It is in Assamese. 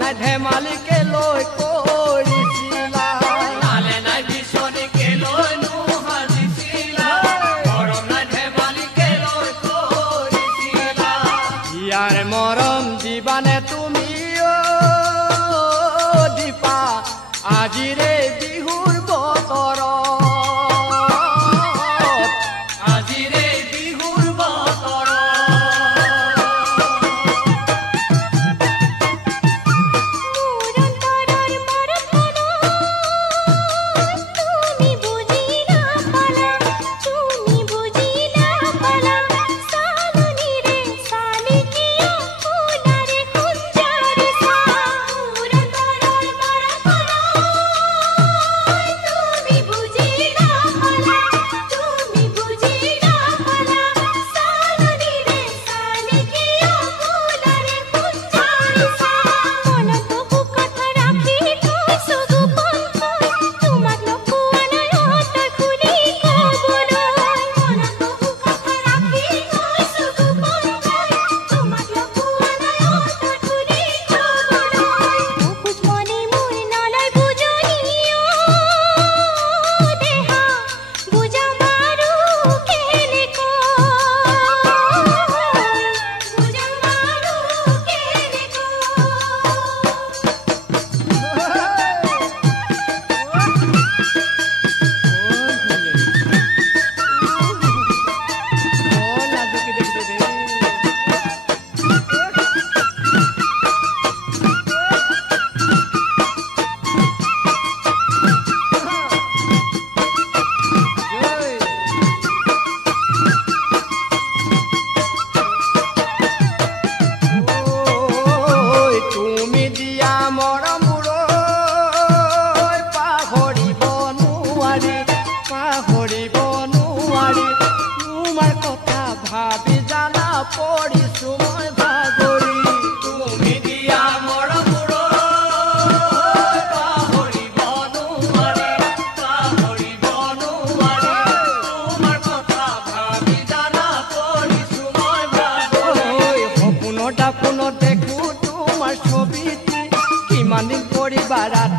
নাই ধেমালিকে লৈ কৰিছিলা নালে নাই বিচনীকে লৈ নুহাজিছিলা মৰম নাই ধেমালিকে লৈ কৰিছিলা ইয়াৰ মৰম দিবানে তুমি দীপা আজিৰে বিহুৰ বতৰত আজিৰে বিহুৰ বতৰত ভাবি জানা পৰিছো মই ভাগৰি তুমি দিয়া মৰমবোৰ পাহৰিব নোৱাৰি তোমাৰ কথা ভাবি জানা পৰিছো মই ভাগৰি সপোনত দেখো তোমাৰ ছবিটি কিমান দিন কৰিবা ৰাতি